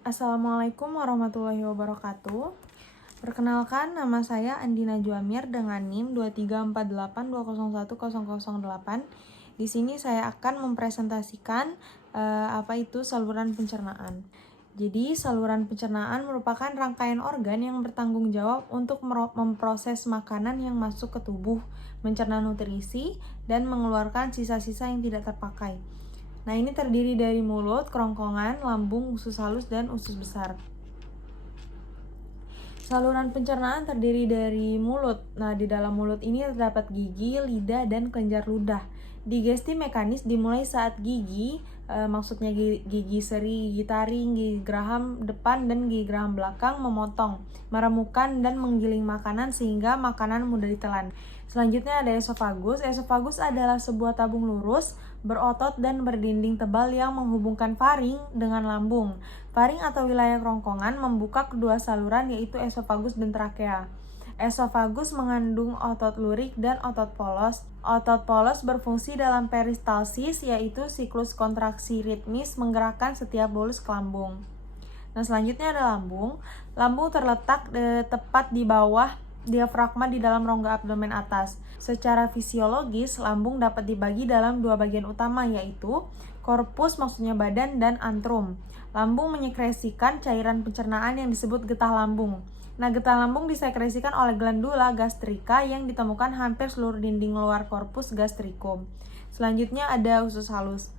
Assalamualaikum warahmatullahi wabarakatuh. Perkenalkan, nama saya Andi Najwa Amir dengan NIM 23482010008. Di sini saya akan mempresentasikan apa itu saluran pencernaan. Jadi, saluran pencernaan merupakan rangkaian organ yang bertanggung jawab untuk memproses makanan yang masuk ke tubuh, mencerna nutrisi, dan mengeluarkan sisa-sisa yang tidak terpakai. Nah, ini terdiri dari mulut, kerongkongan, lambung, usus halus, dan usus besar. Saluran pencernaan terdiri dari mulut. Nah, di dalam mulut ini terdapat gigi, lidah, dan kelenjar ludah. Digesti mekanis dimulai saat gigi, maksudnya gigi seri, gigi taring, gigi geraham depan, dan gigi geraham belakang memotong, meremukan, dan menggiling makanan sehingga makanan mudah ditelan. Selanjutnya ada esofagus. Esofagus adalah sebuah tabung lurus, berotot, dan berdinding tebal yang menghubungkan faring dengan lambung. Faring atau wilayah kerongkongan membuka kedua saluran yaitu esofagus dan trakea. Esofagus mengandung otot lurik dan otot polos. Otot polos berfungsi dalam peristalsis yaitu siklus kontraksi ritmis menggerakkan setiap bolus ke lambung. Nah, selanjutnya ada lambung. Lambung terletak tepat di bawah diafragma di dalam rongga abdomen atas. Secara fisiologis, lambung dapat dibagi dalam dua bagian utama yaitu korpus maksudnya badan dan antrum. Lambung menyekresikan cairan pencernaan yang disebut getah lambung. Nah, getah lambung disekresikan oleh glandula gastrika yang ditemukan hampir seluruh dinding luar korpus gastrikum. Selanjutnya ada usus halus.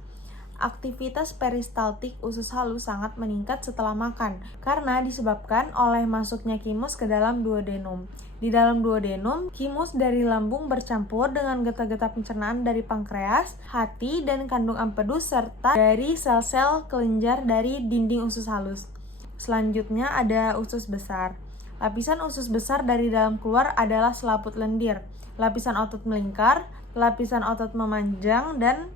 Aktivitas peristaltik usus halus sangat meningkat setelah makan karena disebabkan oleh masuknya kimus ke dalam duodenum. Di dalam duodenum, kimus dari lambung bercampur dengan getah-getah pencernaan dari pankreas, hati, dan kandung empedu serta dari sel-sel kelenjar dari dinding usus halus. Selanjutnya ada usus besar. Lapisan usus besar dari dalam keluar adalah selaput lendir, lapisan otot melingkar, lapisan otot memanjang, dan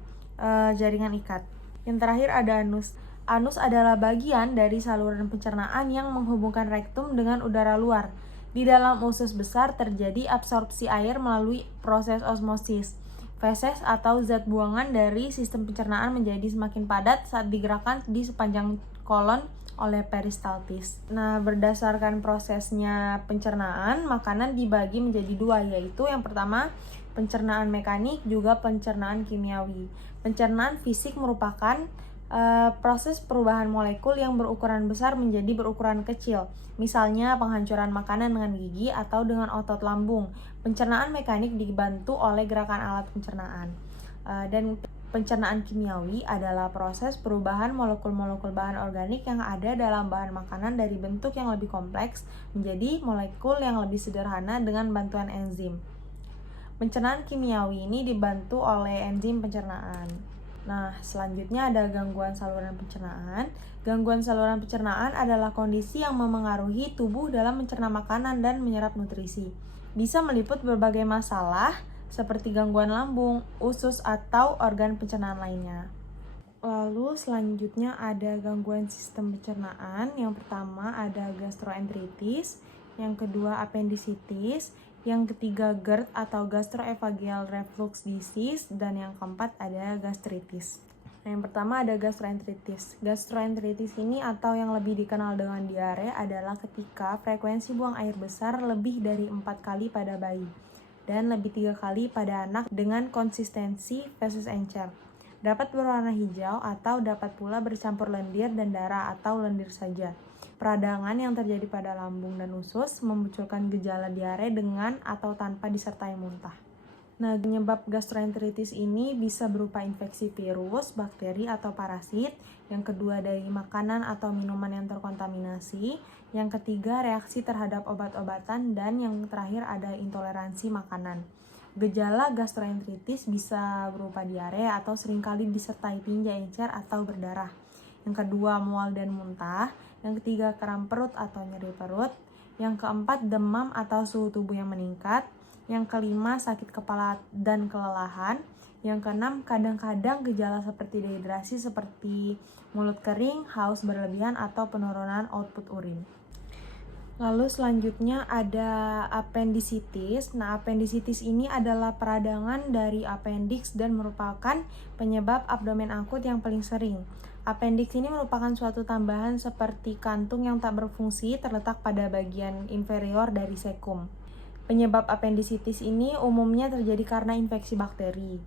jaringan ikat. Yang terakhir ada anus. Anus adalah bagian dari saluran pencernaan yang menghubungkan rektum dengan udara luar. Di dalam usus besar terjadi absorpsi air melalui proses osmosis. Feses atau zat buangan dari sistem pencernaan menjadi semakin padat saat digerakkan di sepanjang kolon oleh peristaltis. Nah, berdasarkan prosesnya pencernaan, makanan dibagi menjadi dua, yaitu yang pertama pencernaan mekanik juga pencernaan kimiawi. Pencernaan fisik merupakan proses perubahan molekul yang berukuran besar menjadi berukuran kecil, misalnya penghancuran makanan dengan gigi atau dengan otot lambung. Pencernaan mekanik dibantu oleh gerakan alat pencernaan. Dan pencernaan kimiawi adalah proses perubahan molekul-molekul bahan organik yang ada dalam bahan makanan dari bentuk yang lebih kompleks menjadi molekul yang lebih sederhana dengan bantuan enzim. Pencernaan kimiawi ini dibantu oleh enzim pencernaan. Nah, selanjutnya ada gangguan saluran pencernaan. Gangguan saluran pencernaan adalah kondisi yang memengaruhi tubuh dalam mencerna makanan dan menyerap nutrisi. Bisa meliput berbagai masalah seperti gangguan lambung, usus, atau organ pencernaan lainnya. Lalu selanjutnya ada gangguan sistem pencernaan. Yang pertama ada gastroenteritis, yang kedua appendicitis, yang ketiga GERD atau gastroesophageal reflux disease, dan yang keempat ada gastritis. Nah, yang pertama ada gastroenteritis. Gastroenteritis ini atau yang lebih dikenal dengan diare adalah ketika frekuensi buang air besar lebih dari 4 kali pada bayi dan lebih 3 kali pada anak dengan konsistensi feses encer. Dapat berwarna hijau atau dapat pula bercampur lendir dan darah atau lendir saja. Peradangan yang terjadi pada lambung dan usus memunculkan gejala diare dengan atau tanpa disertai muntah. Nah, penyebab gastroenteritis ini bisa berupa infeksi virus, bakteri, atau parasit. Yang kedua dari makanan atau minuman yang terkontaminasi. Yang ketiga reaksi terhadap obat-obatan. Dan yang terakhir ada intoleransi makanan. Gejala gastroenteritis bisa berupa diare atau seringkali disertai tinja encer atau berdarah. Yang kedua mual dan muntah. Yang ketiga kram perut atau nyeri perut. Yang keempat demam atau suhu tubuh yang meningkat. Yang kelima sakit kepala dan kelelahan. Yang keenam kadang-kadang gejala seperti dehidrasi seperti mulut kering, haus berlebihan, atau penurunan output urin. Lalu selanjutnya ada appendicitis. Nah, appendicitis ini adalah peradangan dari appendix dan merupakan penyebab abdomen akut yang paling sering. Appendix ini merupakan suatu tambahan seperti kantung yang tak berfungsi terletak pada bagian inferior dari sekum. Penyebab appendisitis ini umumnya terjadi karena infeksi bakteri.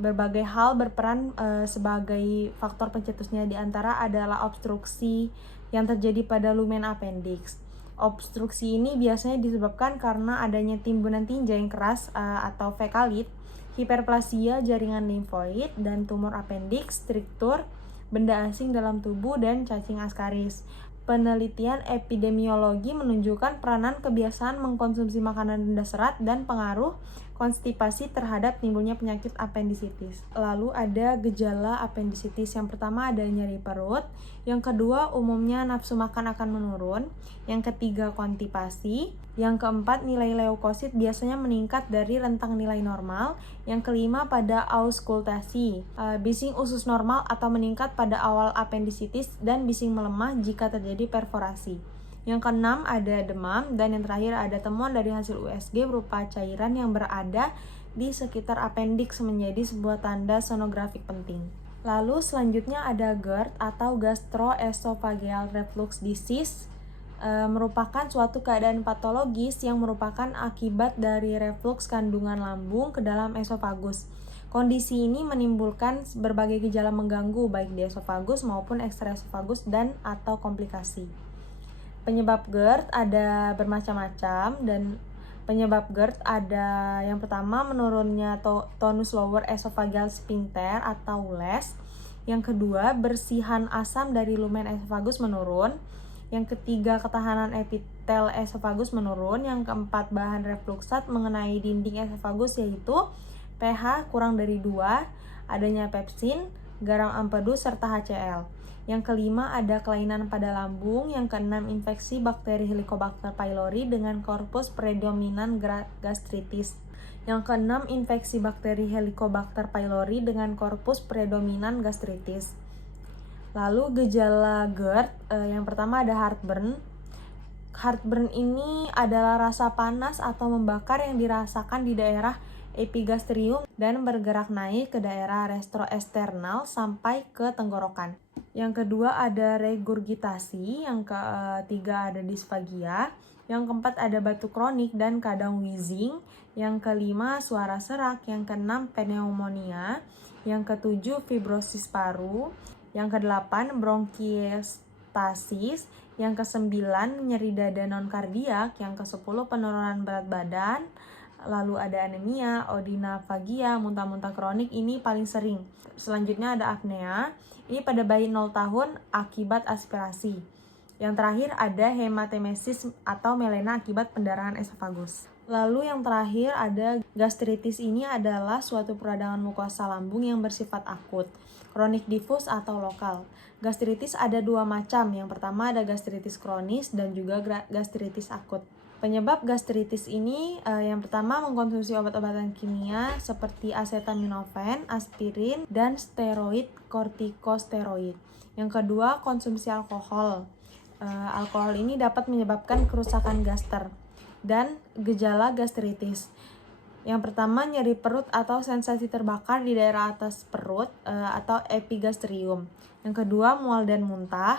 Berbagai hal berperan sebagai faktor pencetusnya, di antara adalah obstruksi yang terjadi pada lumen appendix. Obstruksi ini biasanya disebabkan karena adanya timbunan tinja yang keras atau fekalit, hiperplasia jaringan limfoid, dan tumor appendix, struktur benda asing dalam tubuh, dan cacing askaris. Penelitian epidemiologi menunjukkan peranan kebiasaan mengkonsumsi makanan rendah serat dan pengaruh konstipasi terhadap timbulnya penyakit appendisitis. Lalu ada gejala appendisitis. Yang pertama ada nyeri perut, yang kedua umumnya nafsu makan akan menurun, yang ketiga konstipasi, yang keempat nilai leukosit biasanya meningkat dari rentang nilai normal, yang kelima pada auskultasi, bising usus normal atau meningkat pada awal appendisitis, dan bising melemah jika terjadi perforasi. Yang keenam ada demam, dan yang terakhir ada temuan dari hasil USG berupa cairan yang berada di sekitar appendix menjadi sebuah tanda sonografik penting. Lalu selanjutnya ada GERD atau gastroesophageal reflux disease, merupakan suatu keadaan patologis yang merupakan akibat dari reflux kandungan lambung ke dalam esofagus. Kondisi ini menimbulkan berbagai gejala mengganggu baik di esofagus maupun ekstraesofagus dan atau komplikasi. Penyebab GERD ada bermacam-macam, dan penyebab GERD ada yang pertama menurunnya tonus lower esophageal sphincter atau LES, yang kedua bersihan asam dari lumen esofagus menurun, yang ketiga ketahanan epitel esofagus menurun, yang keempat bahan refluksat mengenai dinding esofagus yaitu pH kurang dari 2, adanya pepsin, garam empedu, serta HCl. Yang kelima ada kelainan pada lambung, yang keenam infeksi bakteri Helicobacter pylori dengan korpus predominan gastritis. Yang keenam infeksi bakteri Helicobacter pylori dengan korpus predominan gastritis. Lalu gejala GERD, yang pertama ada heartburn. Heartburn ini adalah rasa panas atau membakar yang dirasakan di daerah epigastrium dan bergerak naik ke daerah retroesternal sampai ke tenggorokan. Yang kedua ada regurgitasi, yang ketiga ada disfagia, yang keempat ada batuk kronik dan kadang wheezing, yang kelima suara serak, yang keenam pneumonia, yang ketujuh fibrosis paru, yang kedelapan bronkiektasis, yang kesembilan nyeri dada non-kardiak, yang kesepuluh penurunan berat badan, lalu ada anemia, odinofagia, muntah-muntah kronik, ini paling sering. Selanjutnya ada apnea, ini pada bayi 0 tahun akibat aspirasi. Yang terakhir ada hematemesis atau melena akibat pendarahan esofagus. Lalu yang terakhir ada gastritis, ini adalah suatu peradangan mukosa lambung yang bersifat akut, kronik difus atau lokal. Gastritis ada dua macam, yang pertama ada gastritis kronis dan juga gastritis akut. Penyebab gastritis ini yang pertama mengkonsumsi obat-obatan kimia seperti acetaminophen, aspirin, dan steroid kortikosteroid. Yang kedua konsumsi alkohol. Alkohol ini dapat menyebabkan kerusakan gaster dan gejala gastritis. Yang pertama nyeri perut atau sensasi terbakar di daerah atas perut atau epigastrium. Yang kedua mual dan muntah.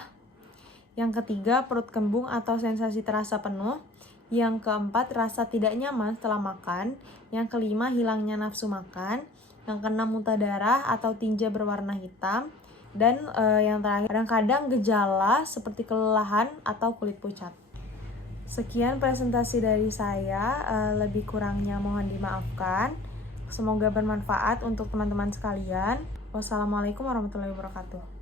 Yang ketiga perut kembung atau sensasi terasa penuh. Yang keempat rasa tidak nyaman setelah makan. Yang kelima hilangnya nafsu makan. Yang keenam muntah darah atau tinja berwarna hitam. Dan yang terakhir kadang-kadang gejala seperti kelelahan atau kulit pucat. Sekian presentasi dari saya, lebih kurangnya mohon dimaafkan. Semoga bermanfaat untuk teman-teman sekalian. Wassalamualaikum warahmatullahi wabarakatuh.